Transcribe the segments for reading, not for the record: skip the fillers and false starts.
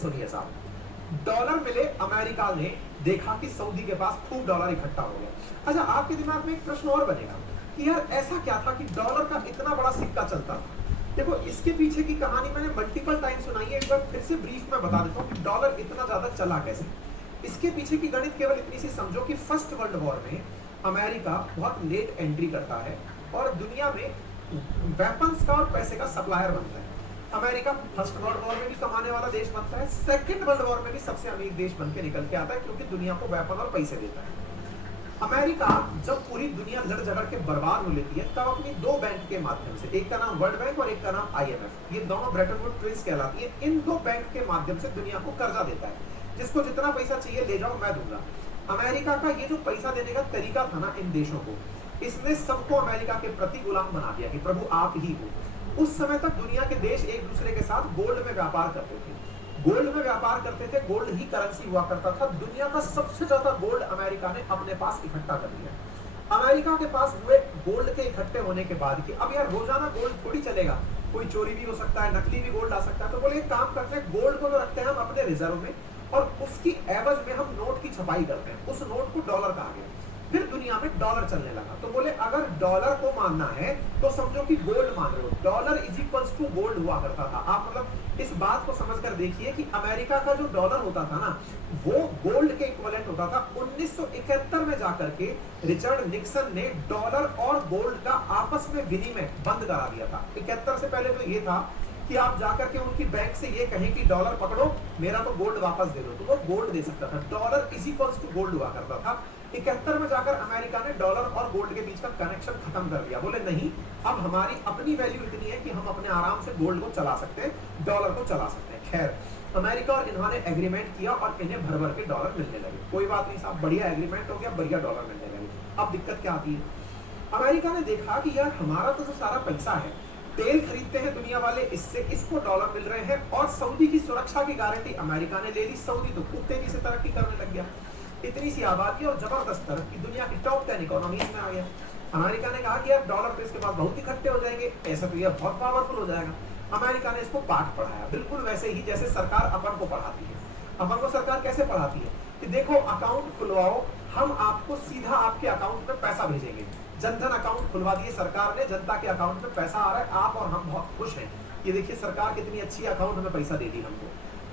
सुनिए साहब, डॉलर मिले, अमेरिका ने देखा कि सऊदी के पास खूब डॉलर इकट्ठा हो गया। अच्छा, आपके दिमाग में एक प्रश्न और बनेगा कि यार ऐसा क्या था कि डॉलर का इतना बड़ा सिक्का चलता था। देखो, इसके पीछे की कहानी मैंने मल्टीपल टाइम सुनाई है, एक बार फिर से ब्रीफ में बता देता हूँ कि डॉलर इतना ज्यादा चला कैसे। इसके पीछे की गणित केवल इतनी सी समझो कि फर्स्ट वर्ल्ड वॉर में अमेरिका बहुत लेट एंट्री करता है और दुनिया में वेपन्स का और पैसे का सप्लायर बनता है। अमेरिका फर्स्ट वर्ल्ड वॉर में भी कमाने वाला देश बनता है, सेकंड वर्ल्ड वॉर में भी सबसे अमीर देश बन के निकल के आता है, क्योंकि दुनिया को वेपन और पैसे देता है। अमेरिका जब पूरी दुनिया लड़ झगड़ के बर्बाद हो लेती है, तब अपनी दो बैंक के माध्यम से, एक का नाम वर्ल्ड बैंक और एक का नाम IMF, ये दोनों ब्रेटन वुड ट्विंस कहलाती है, इन दो बैंक के माध्यम से दुनिया को कर्जा देता है। जिसको जितना पैसा चाहिए ले जाओ, मैं दूंगा। अमेरिका का ये जो पैसा देने का तरीका था ना इन देशों को, इसने सबको अमेरिका के प्रति गुलाम बना दिया कि प्रभु आप ही हो। उस समय तक दुनिया के देश एक दूसरे के साथ गोल्ड में व्यापार करते थे, गोल्ड में व्यापार करते थे, गोल्ड ही करेंसी हुआ करता था। दुनिया का सबसे ज्यादा गोल्ड अमेरिका ने अपने पास इकट्ठा कर लिया। अमेरिका के पास हुए गोल्ड के इकट्ठे होने के बाद कि अब यार रोजाना गोल्ड थोड़ी चलेगा, कोई चोरी भी हो सकता है, नकली भी गोल्ड आ सकता है, तो बोले एक काम करते हैं, गोल्ड को तो रखते हैं हम अपने रिजर्व में और उसकी एवज में हम नोट की छपाई करते हैं। उस नोट को डॉलर कहा गया। फिर दुनिया में डॉलर चलने लगा, तो बोले अगर डॉलर को मानना है तो समझो कि गोल्ड मान रहे हो, dollar is equals to gold हुआ करता था। आप मतलब इस बात को समझकर देखिए कि अमेरिका का जो डॉलर होता था ना, वो गोल्ड के इक्विवेलेंट होता था। 1971 में जाकर के रिचर्ड निक्सन ने डॉलर और गोल्ड का आपस में विनिमय बंद करा दिया था। 71 से पहले तो ये था कि आप जाकर के उनकी बैंक से ये कहें कि डॉलर पकड़ो, मेरा तो गोल्ड वापस दे दो, तो वो गोल्ड दे सकता था। Dollar is equals to gold हुआ करता था। 71 में जाकर अमेरिका ने डॉलर और गोल्ड के बीच का कनेक्शन खत्म कर दिया। बोले नहीं, अब हमारी अपनी वैल्यू इतनी है कि हम अपने आराम से गोल्ड को चला सकते हैं, डॉलर को चला सकते हैं। खैर, अमेरिका और इन्होंने एग्रीमेंट किया और इन्हें भर भर के डॉलर मिलने लगे। कोई बात नहीं साहब, बढ़िया एग्रीमेंट हो गया, बढ़िया डॉलर मिलने लगे। अब दिक्कत क्या आती है, अमेरिका ने देखा कि यार हमारा तो जो सारा पैसा है, तेल खरीदते हैं दुनिया वाले, इससे इसको डॉलर मिल रहे हैं और सऊदी की सुरक्षा की गारंटी अमेरिका ने ले ली। सऊदी तो खूब तेजी से तरक्की करने लग गया, इतनी सी आबादी और जबरदस्त तरक्की, दुनिया की टॉप 10 इकोनॉमीज में आ गया। अमेरिका ने कहा कि यार डॉलर तो इसके पास बहुत इकट्ठे हो जाएंगे, ऐसा तो यह बहुत पावरफुल हो जाएगा। अमेरिका ने इसको पाठ पढ़ाया, बिल्कुल वैसे ही जैसे सरकार अपन को पढ़ाती है। अपन को सरकार कैसे पढ़ाती है कि देखो अकाउंट खुलवाओ, हम आपको सीधा आपके अकाउंट में पैसा भेजेंगे। जनधन अकाउंट खुलवा दिए सरकार ने, जनता के अकाउंट में पैसा आ रहा है, आप और हम बहुत खुश हैं। ये देखिए सरकार कितनी अच्छी अकाउंट में पैसा दे दी हमको।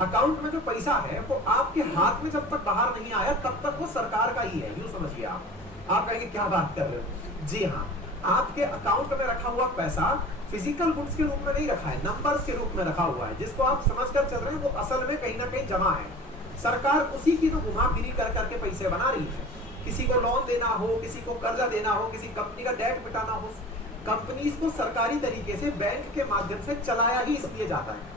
अकाउंट में जो पैसा है वो आपके हाथ में जब तक बाहर नहीं आया तब तक वो सरकार का ही है, यूं समझिए। आप कहेंगे क्या बात कर रहे हो? जी हाँ, आपके अकाउंट में रखा हुआ पैसा फिजिकल गुड्स के रूप में नहीं रखा है, नंबर्स के रूप में रखा हुआ है। जिसको आप समझकर चल रहे हैं वो असल में कहीं ना कहीं जमा है। सरकार उसी की तो घुमाफिरी कर करके पैसे बना रही है। किसी को लोन देना हो, किसी को कर्जा देना हो, किसी कंपनी का डेट मिटाना हो, कंपनीज को सरकारी तरीके से बैंक के माध्यम से चलाया ही इसलिए जाता है